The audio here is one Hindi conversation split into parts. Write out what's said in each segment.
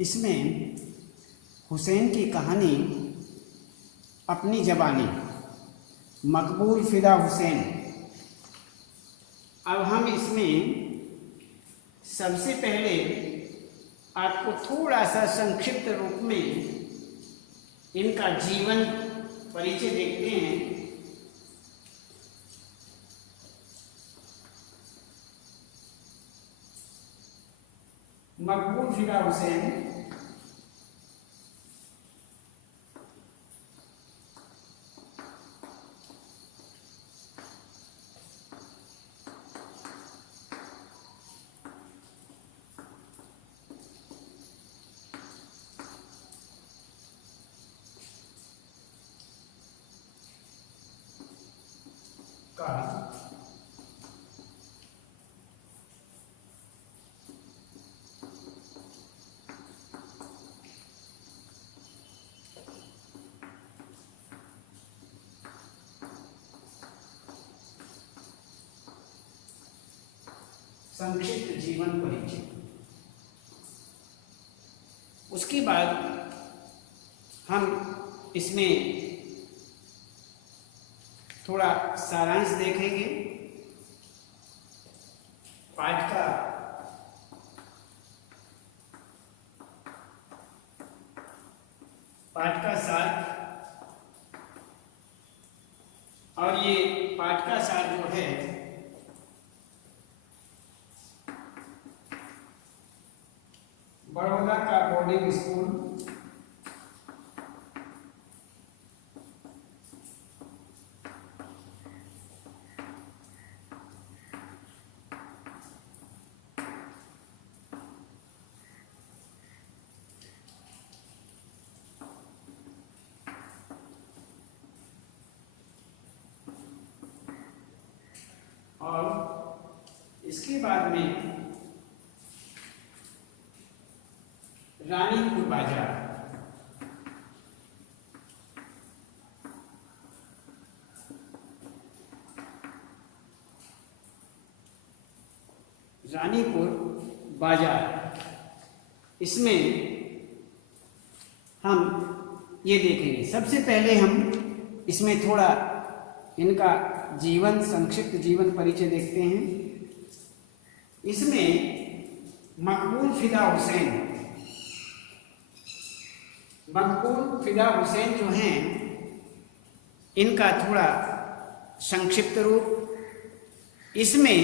इसमें हुसैन की कहानी अपनी ज़बानी, मकबूल फ़िदा हुसैन। अब हम इसमें सबसे पहले आपको थोड़ा सा संक्षिप्त रूप में इनका जीवन परिचय देखते हैं। मकबूल फ़िदा हुसैन का संक्षिप्त जीवन परिचय। उसके बाद हम इसमें थोड़ा सारांश देखेंगे। पाठ का सार, और ये पाठ का सार जो है बड़ौदा का बोर्डिंग स्कूल, और इसके बाद में रानीपुर बाजार, रानीपुर बाजार। इसमें हम ये देखेंगे। सबसे पहले हम इसमें थोड़ा इनका जीवन, संक्षिप्त जीवन परिचय देखते हैं। इसमें मकबूल फ़िदा हुसैन जो हैं, इनका थोड़ा संक्षिप्त रूप। इसमें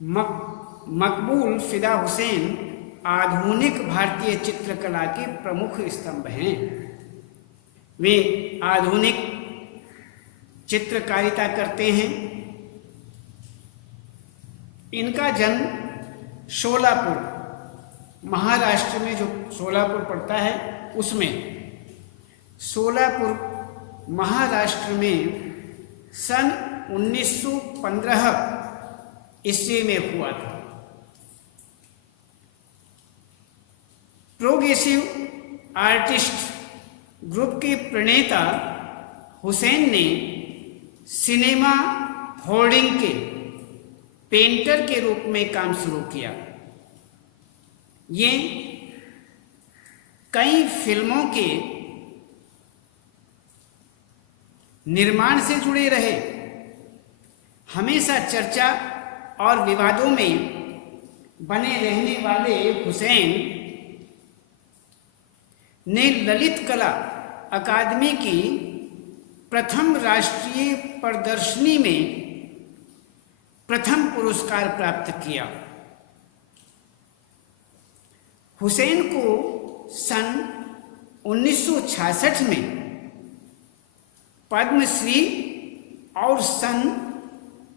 मकबूल फ़िदा हुसैन आधुनिक भारतीय चित्रकला के प्रमुख स्तंभ हैं। वे आधुनिक चित्रकारिता करते हैं। इनका जन्म शोलापुर, महाराष्ट्र में जो शोलापुर पड़ता है उसमें, शोलापुर महाराष्ट्र में सन 1915 ईस्वी में हुआ था। प्रोग्रेसिव आर्टिस्ट ग्रुप के प्रणेता हुसैन ने सिनेमा होर्डिंग के पेंटर के रूप में काम शुरू किया। ये कई फिल्मों के निर्माण से जुड़े रहे। हमेशा चर्चा और विवादों में बने रहने वाले हुसैन ने ललित कला अकादमी की प्रथम राष्ट्रीय प्रदर्शनी में प्रथम पुरस्कार प्राप्त किया। हुसैन को सन 1966 में पद्मश्री और सन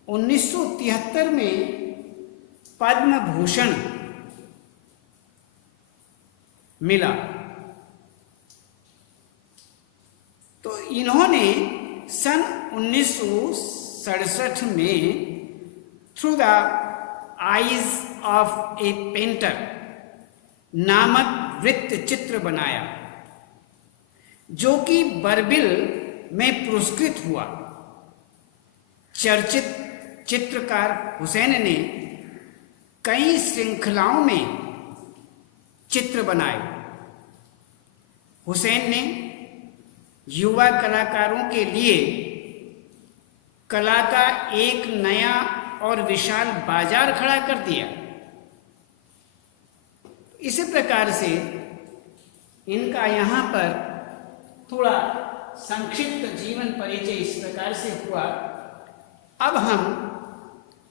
1973 में पद्म भूषण मिला। तो इन्होंने सन 1967 में through the eyes of A painter नामक वृत्त चित्र बनाया, जो कि बर्बिल में पुरस्कृत हुआ। चर्चित चित्रकार हुसैन ने कई श्रृंखलाओं में चित्र बनाए। हुसैन ने युवा कलाकारों के लिए कला का एक नया और विशाल बाजार खड़ा कर दिया। इसी प्रकार से इनका यहाँ पर थोड़ा संक्षिप्त जीवन परिचय इस प्रकार से हुआ। अब हम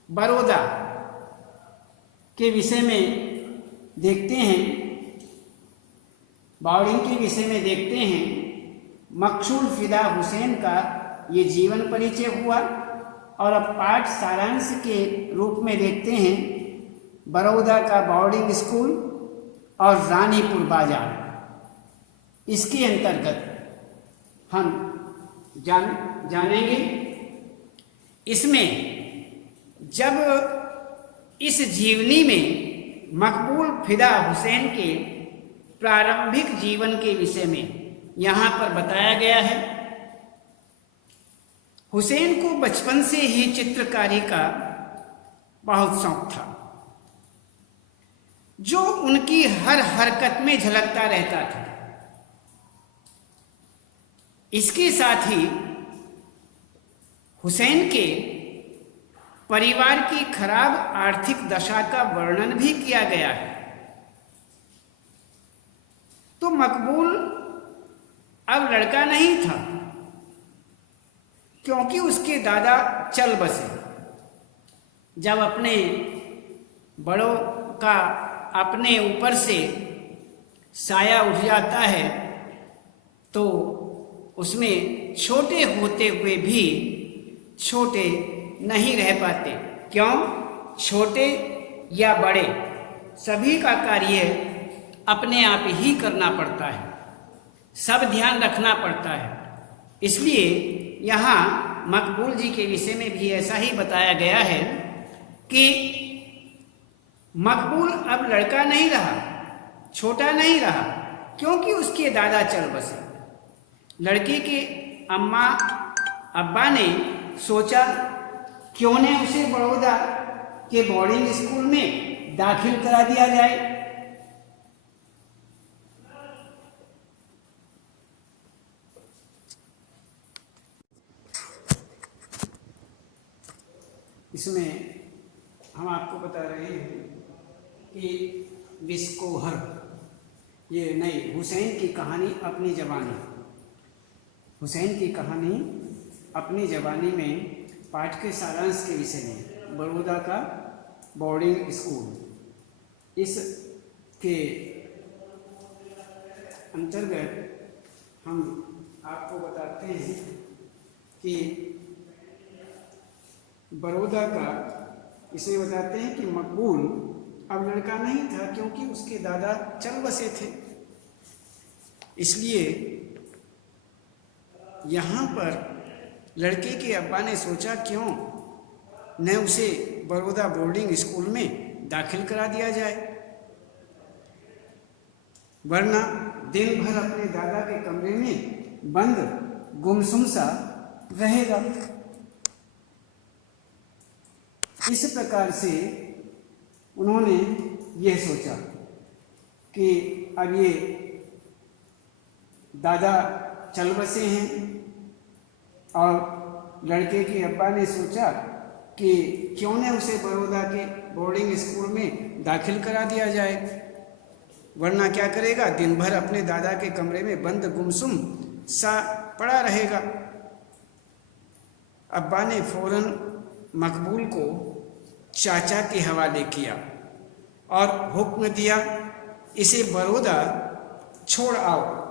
बड़ौदा के विषय में देखते हैं, बोर्डिंग के विषय में देखते हैं। मकसूद फिदा हुसैन का ये जीवन परिचय हुआ और अब पाठ सारांश के रूप में देखते हैं बड़ौदा का बोर्डिंग स्कूल और रानीपुर बाजार। इसके अंतर्गत हम जानेंगे। इसमें जब इस जीवनी में मकबूल फिदा हुसैन के प्रारंभिक जीवन के विषय में यहाँ पर बताया गया है। हुसैन को बचपन से ही चित्रकारी का बहुत शौक था, जो उनकी हर हरकत में झलकता रहता था। इसके साथ ही हुसैन के परिवार की खराब आर्थिक दशा का वर्णन भी किया गया है। तो मकबूल अब लड़का नहीं था, क्योंकि उसके दादा चल बसे। जब अपने बड़ों का अपने ऊपर से साया उठ जाता है तो उसमें छोटे होते हुए भी छोटे नहीं रह पाते। क्यों? छोटे या बड़े सभी का कार्य अपने आप ही करना पड़ता है, सब ध्यान रखना पड़ता है। इसलिए यहाँ मकबूल जी के विषय में भी ऐसा ही बताया गया है कि मकबूल अब लड़का नहीं रहा, छोटा नहीं रहा, क्योंकि उसके दादा चल बसे। लड़के के अम्मा अब्बा ने सोचा क्यों न उसे बड़ौदा के बोर्डिंग स्कूल में दाखिल करा दिया जाए। इसमें हम आपको बता रहे हैं कि विस्कोहर, ये नहीं, हुसैन की कहानी अपनी जवानी, हुसैन की कहानी अपनी जवानी में पाठ के सारांश के विषय में बड़ौदा का बोर्डिंग स्कूल, इसके अंतर्गत हम आपको बताते हैं कि बड़ौदा का, इसमें बताते हैं कि मकबूल अब लड़का नहीं था, क्योंकि उसके दादा चल बसे थे। इसलिए यहाँ पर लड़के के अब्बा ने सोचा क्यों न उसे बड़ौदा बोर्डिंग स्कूल में दाखिल करा दिया जाए, वरना दिन भर अपने दादा के कमरे में बंद गुमसुम सा रहेगा। इस प्रकार से उन्होंने यह सोचा कि अब ये दादा चल बसे हैं और लड़के के अब्बा ने सोचा कि क्यों न उसे बड़ौदा के बोर्डिंग स्कूल में दाखिल करा दिया जाए, वरना क्या करेगा, दिन भर अपने दादा के कमरे में बंद गुमसुम सा पड़ा रहेगा। अब्बा ने फौरन मकबूल को चाचा के हवाले किया और हुक्म दिया, इसे बड़ौदा छोड़ आओ।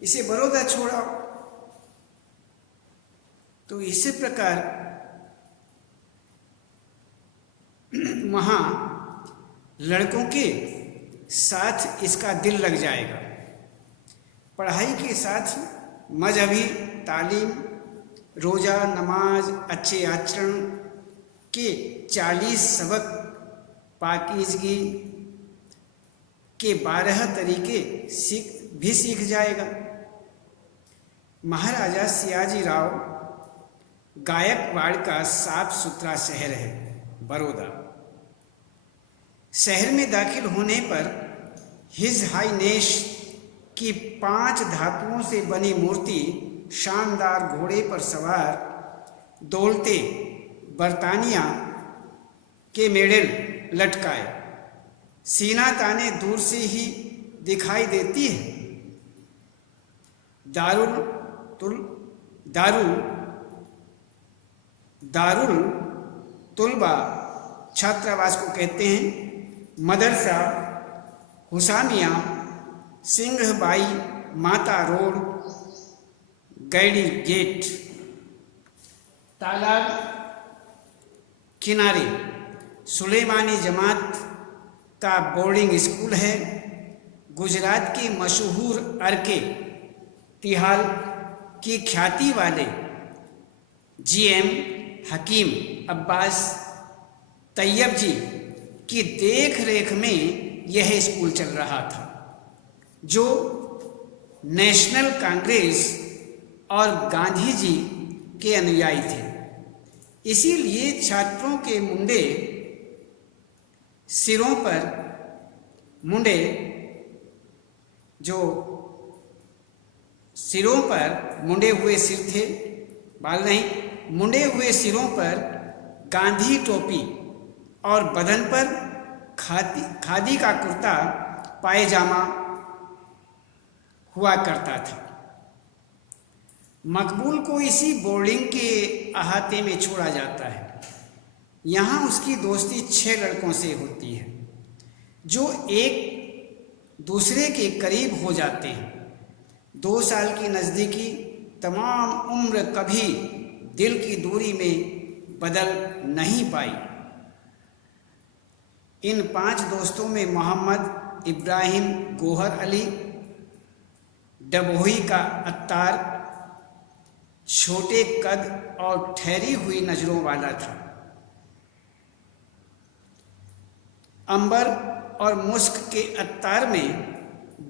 इसे बड़ौदा छोड़ आओ। तो इसी प्रकार वहाँ लड़कों के साथ इसका दिल लग जाएगा। पढ़ाई के साथ मजहबी तालीम, रोज़ा, नमाज, अच्छे आचरण के 40 सबक, पाकीज़गी के 12 तरीके भी सीख जाएगा। महाराजा सियाजी राव गायकवाड़ का साफ सुथरा शहर है। बड़ौदा। शहर में दाखिल होने पर हिज हाईनेस की 5 धातुओं से बनी मूर्ति शानदार घोड़े पर सवार दौलते बर्तानिया के मेडल लटकाए सीना ताने दूर से ही दिखाई देती है। दारुल तुलबा छात्रावास को कहते हैं। मदरसा हुसामिया सिंघबाई माता रोड गैडी गेट। तालाब किनारे सुलेमानी जमात का बोर्डिंग स्कूल है। गुजरात के मशहूर अरके तिहाल की ख्याति वाले GM हकीम अब्बास तैयब जी की देख रेख में यह स्कूल चल रहा था, जो नेशनल कांग्रेस और गांधी जी के अनुयायी थे। इसीलिए छात्रों के मुंडे सिरों पर मुंडे हुए सिर थे, बाल नहीं, मुंडे हुए सिरों पर गांधी टोपी और बदन पर खादी का कुर्ता पायजामा हुआ करता था। मकबूल को इसी बोर्डिंग के अहाते में छोड़ा जाता है। यहाँ उसकी दोस्ती 6 लड़कों से होती है, जो एक दूसरे के करीब हो जाते हैं। 2 साल की नज़दीकी तमाम उम्र कभी दिल की दूरी में बदल नहीं पाई। इन 5 दोस्तों में मोहम्मद इब्राहिम गोहर अली डभोई का अत्तार छोटे कद और ठहरी हुई नजरों वाला था। अंबर और मुस्क के अत्तार में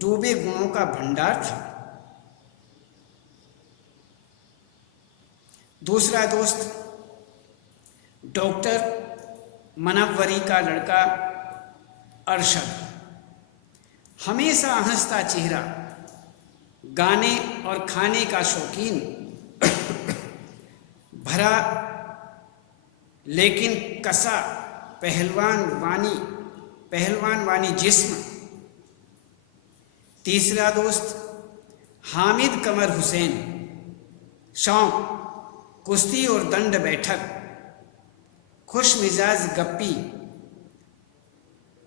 डूबे गुणों का भंडार था। दूसरा दोस्त डॉक्टर मनव्वरी का लड़का अरशद, हमेशा हंसता चेहरा, गाने और खाने का शौकीन, भरा लेकिन कसा पहलवान वानी जिस्म। तीसरा दोस्त हामिद कमर हुसैन, शौक कुश्ती और दंड बैठक, खुश मिजाज गप्पी,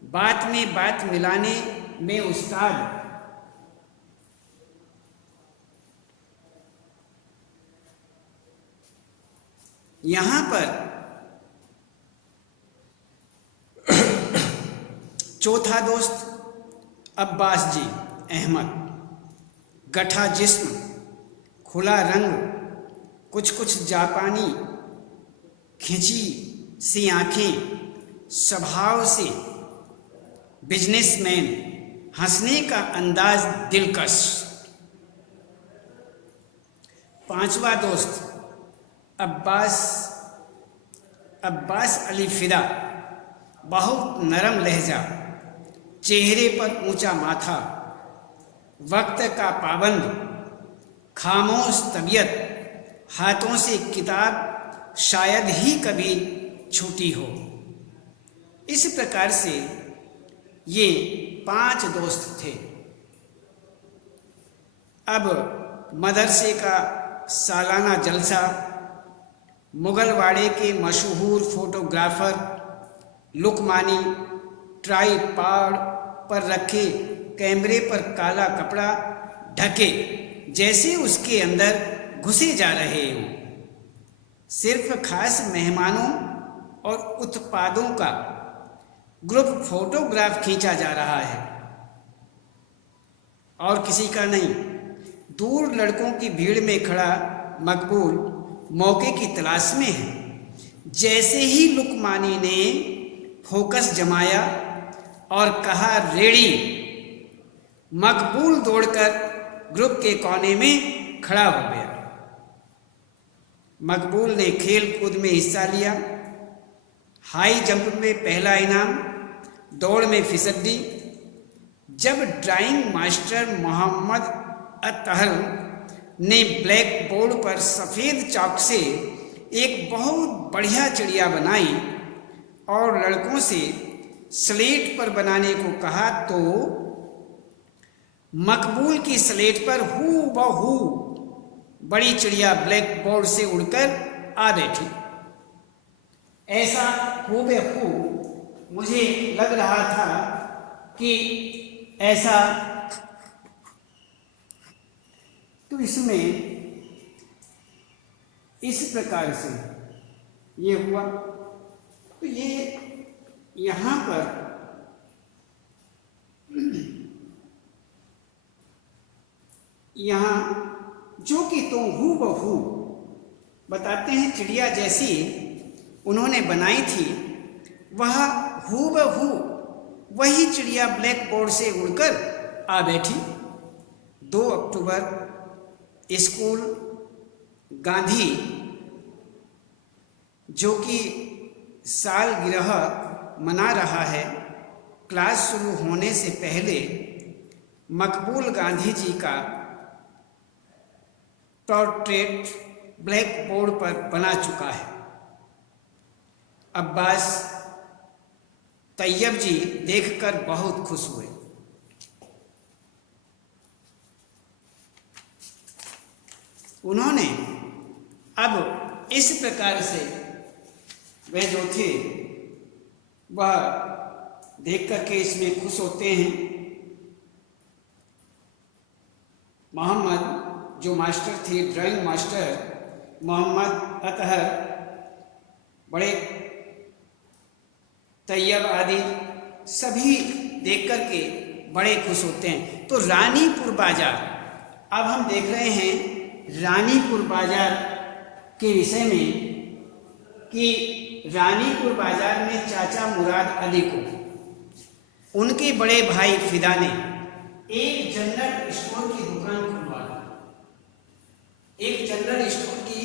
बात में बात मिलाने में उस्ताद। यहाँ पर चौथा दोस्त अब्बास जी अहमद, गठा जिस्म, खुला रंग, कुछ जापानी खिंची सी आंखें, स्वभाव से बिजनेसमैन, हंसने का अंदाज दिलकश। पांचवा दोस्त अब्बास अली फिदा, बहुत नरम लहजा, चेहरे पर ऊंचा माथा, वक्त का पाबंद, खामोश तबीयत, हाथों से किताब शायद ही कभी छूटी हो। इस प्रकार से ये 5 दोस्त थे। अब मदरसे का सालाना जलसा, मुगलवाड़े के मशहूर फोटोग्राफर लुकमानी ट्राइपॉड पर रखे कैमरे पर काला कपड़ा ढके जैसे उसके अंदर घुसे जा रहे हों। सिर्फ खास मेहमानों और उत्पादों का ग्रुप फोटोग्राफ खींचा जा रहा है और किसी का नहीं। दूर लड़कों की भीड़ में खड़ा मकबूल मौके की तलाश में है। जैसे ही लुकमानी ने फोकस जमाया और कहा रेडी, मकबूल दौड़कर ग्रुप के कोने में खड़ा हो गया। मकबूल ने खेल कूद में हिस्सा लिया, हाई जंप में पहला इनाम, दौड़ में फिसड्डी। जब ड्राइंग मास्टर मोहम्मद अतहर ने ब्लैक बोर्ड पर सफ़ेद चाक से एक बहुत बढ़िया चिड़िया बनाई और लड़कों से स्लेट पर बनाने को कहा तो मकबूल की स्लेट पर हूबहू बड़ी चिड़िया ब्लैक बोर्ड से उड़कर आ बैठी। ऐसा हूबहू मुझे लग रहा था कि ऐसा, तो इसमें इस प्रकार से ये हुआ। तो ये यहाँ पर यहाँ जो कि तो हूबहू बताते हैं चिड़िया जैसी उन्होंने बनाई थी, वह हूबहू वही चिड़िया ब्लैक बोर्ड से उड़कर आ बैठी। 2 अक्टूबर स्कूल गांधी जो कि सालगिरह मना रहा है, क्लास शुरू होने से पहले मकबूल गांधी जी का पोर्ट्रेट ब्लैक बोर्ड पर बना चुका है। अब्बास तैयब जी देखकर बहुत खुश हुए। उन्होंने अब इस प्रकार से वह जो थे वह देख करके इसमें खुश होते हैं। मोहम्मद जो मास्टर थे, ड्राइंग मास्टर मोहम्मद अतहर, बड़े तैयब आदि सभी देख करके बड़े खुश होते हैं। तो रानीपुर बाजार, अब हम देख रहे हैं रानीपुर बाजार के विषय में कि रानीपुर बाजार में चाचा मुराद अली को उनके बड़े भाई फिदा ने एक जनरल स्टोर की दुकान खुलवा दी। एक जनरल स्टोर की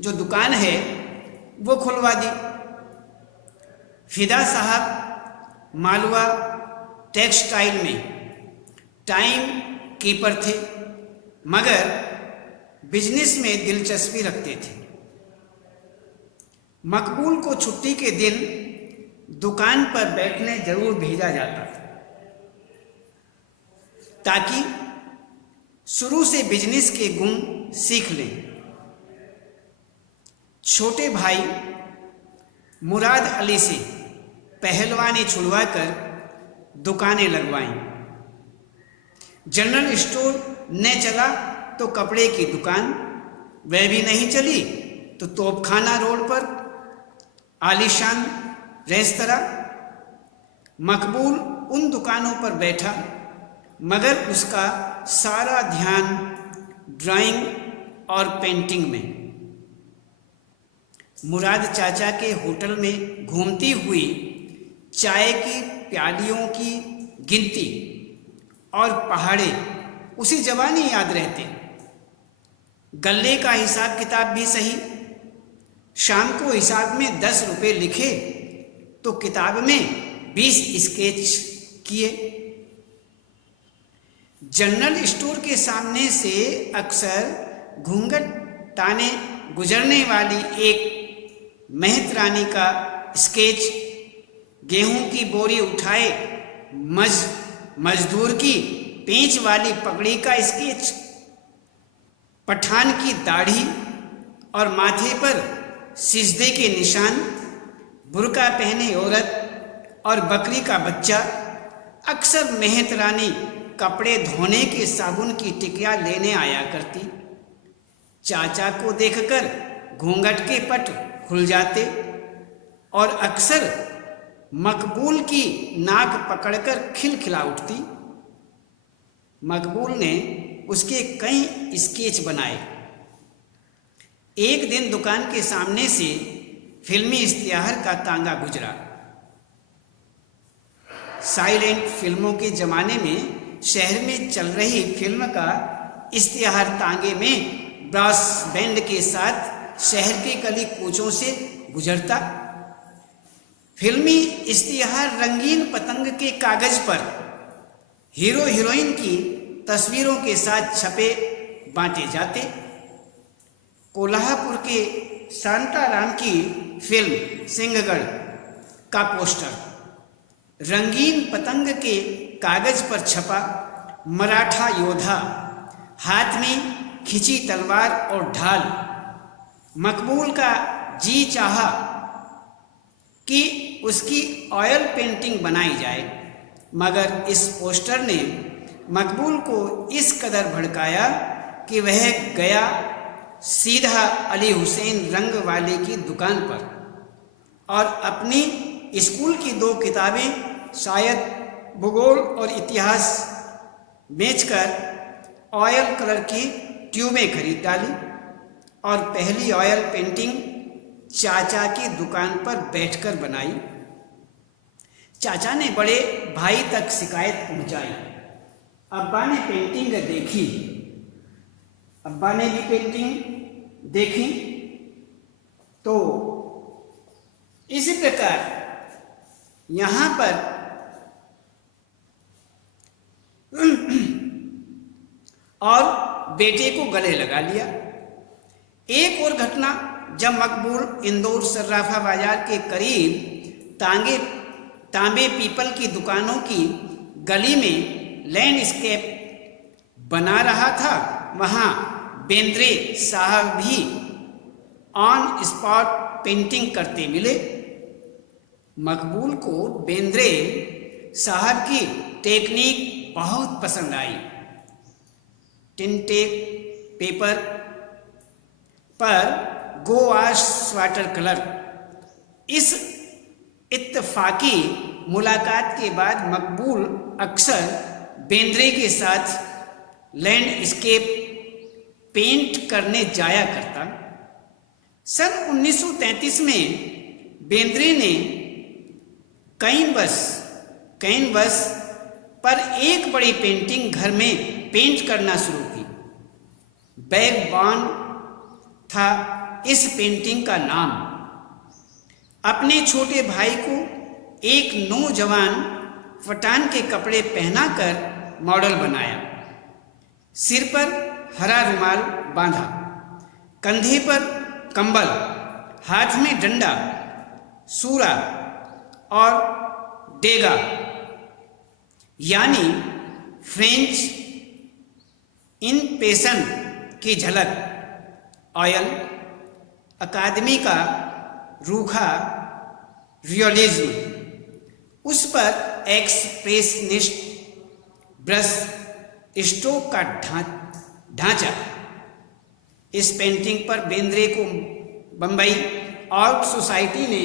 जो दुकान है वो खुलवा दी। फिदा साहब मालवा टेक्सटाइल में टाइम कीपर थे, मगर बिजनेस में दिलचस्पी रखते थे। मकबूल को छुट्टी के दिन दुकान पर बैठने जरूर भेजा जाता था ताकि शुरू से बिजनेस के गुण सीख लें। छोटे भाई मुराद अली से पहलवानी छुड़वाकर दुकानें लगवाईं। जनरल स्टोर न चला तो कपड़े की दुकान, वह भी नहीं चली तो तोपखाना रोड पर आलीशान रेस्तरां। मकबूल उन दुकानों पर बैठा, मगर उसका सारा ध्यान ड्राइंग और पेंटिंग में। मुराद चाचा के होटल में घूमती हुई चाय की प्यालियों की गिनती और पहाड़े उसी जवानी याद रहते। गल्ले का हिसाब किताब भी सही। शाम को हिसाब में 10 रुपये लिखे तो किताब में 20 स्केच किए। जनरल स्टोर के सामने से अक्सर घूंघट ताने गुजरने वाली एक मेहतरानी का स्केच, गेहूं की बोरी उठाए मजदूर की पेंच वाली पगड़ी का स्केच, पठान की दाढ़ी और माथे पर सिजदे के निशान, बुर्का पहने औरत और बकरी का बच्चा। अक्सर मेहतरानी कपड़े धोने के साबुन की टिकिया लेने आया करती। चाचा को देखकर घूंघट के पट खुल जाते और अक्सर मकबूल की नाक पकड़कर खिलखिला उठती। मकबूल ने उसके कई स्केच बनाए। एक दिन दुकान के सामने से फिल्मी इश्तिहार का तांगा गुजरा। साइलेंट फिल्मों के जमाने में शहर में चल रही फिल्म का इश्तिहार तांगे में ब्रास बैंड के साथ शहर के गली कूचों से गुजरता। फिल्मी इश्तिहार रंगीन पतंग के कागज पर हीरो हीरोइन की तस्वीरों के साथ छपे बांटे जाते। कोल्हापुर के शांताराम की फिल्म सिंहगढ़ का पोस्टर रंगीन पतंग के कागज पर छपा मराठा योद्धा हाथ में खिंची तलवार और ढाल। मकबूल का जी चाहा कि उसकी ऑयल पेंटिंग बनाई जाए, मगर इस पोस्टर ने मकबूल को इस कदर भड़काया कि वह गया सीधा अली हुसैन रंग वाले की दुकान पर और अपनी स्कूल की 2 किताबें शायद भूगोल और इतिहास बेचकर ऑयल कलर की ट्यूबें खरीद डाली और पहली ऑयल पेंटिंग चाचा की दुकान पर बैठकर बनाई। चाचा ने बड़े भाई तक शिकायत पहुंचाई। अब्बा ने पेंटिंग देखी, अब्बा ने भी पेंटिंग देखी। तो इसी प्रकार यहाँ पर और बेटे को गले लगा लिया। एक और घटना, जब मकबूल इंदौर सर्राफा बाजार के करीब तांबे पीपल की दुकानों की गली में लैंडस्केप बना रहा था, वहाँ बेंद्रे साहब भी ऑन स्पॉट पेंटिंग करते मिले। मकबूल को बेंद्रे साहब की टेक्निक बहुत पसंद आई। टिंटेक पेपर पर गो वॉश वाटर कलर। इस इत्तफाकी मुलाकात के बाद मकबूल अक्सर बेंद्रे के साथ लैंडस्केप पेंट करने जाया करता। सन 1933 में बेंद्रे ने कैनवस पर एक बड़ी पेंटिंग घर में पेंट करना शुरू की। बैगबॉन था इस पेंटिंग का नाम। अपने छोटे भाई को एक नौजवान पठान के कपड़े पहनाकर मॉडल बनाया। सिर पर हरा रुमाल बांधा, कंधे पर कंबल, हाथ में डंडा, सूरा और डेगा यानी फ्रेंच इम्प्रेशन की झलक। ऑयल अकादमी का रूखा रियलिज्म, उस पर एक्सप्रेशनिस्ट ब्रश स्ट्रोक का ढांचा। इस पेंटिंग पर बेंद्रे को बंबई आर्ट सोसाइटी ने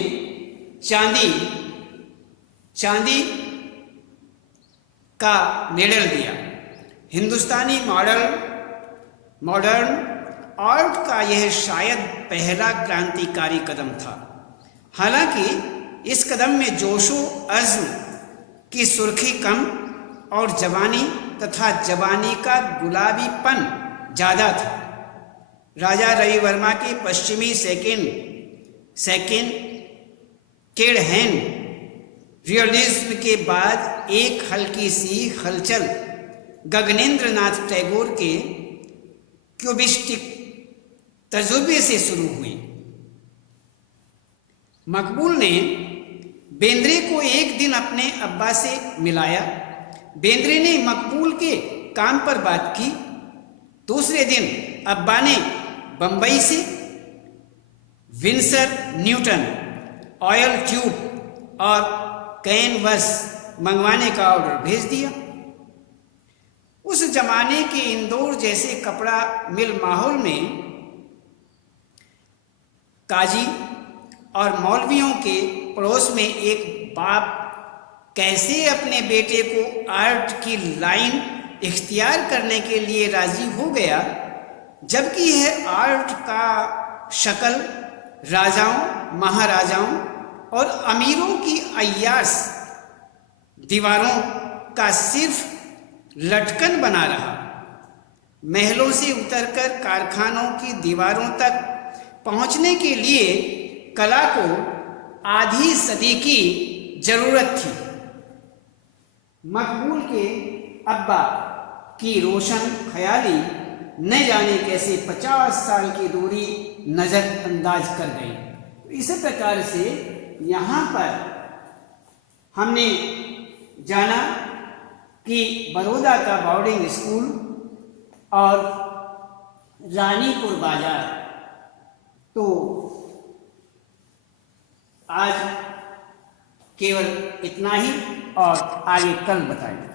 चांदी का मेडल दिया। हिंदुस्तानी मॉडर्न आर्ट का यह शायद पहला क्रांतिकारी कदम था। हालांकि इस कदम में जोशो अज़्म की सुर्खी कम और जवानी तथा जवानी का गुलाबीपन ज़्यादा था। राजा रवि वर्मा के पश्चिमी सेकेंड हैंड रियलिज्म के बाद एक हल्की सी हलचल गगनेंद्र नाथ टैगोर के क्यूबिस्टिक तजुर्बे से शुरू हुई। मकबूल ने बेंद्रे को एक दिन अपने अब्बा से मिलाया। बेंद्रे ने मकबूल के काम पर बात की। दूसरे दिन अब्बा ने बंबई से विंसर न्यूटन, ऑयल ट्यूब और कैनवस मंगवाने का ऑर्डर भेज दिया। उस जमाने के इंदौर जैसे कपड़ा मिल माहौल में काजी और मौलवियों के पड़ोस में एक बाप कैसे अपने बेटे को आर्ट की लाइन इख्तियार करने के लिए राजी हो गया, जबकि यह आर्ट का शक्ल राजाओं, महाराजाओं और अमीरों की अय्याश दीवारों का सिर्फ लटकन बना रहा। महलों से उतरकर कारखानों की दीवारों तक पहुंचने के लिए कला को आधी सदी की जरूरत थी। मकबूल के अब्बा की रोशन ख्याली न जाने कैसे 50 साल की दूरी नजरअंदाज कर गई। इस प्रकार से यहाँ पर हमने जाना कि बड़ौदा का बोर्डिंग स्कूल और रानीपुर बाजार। तो आज केवल इतना ही और आगे कल बताएंगे।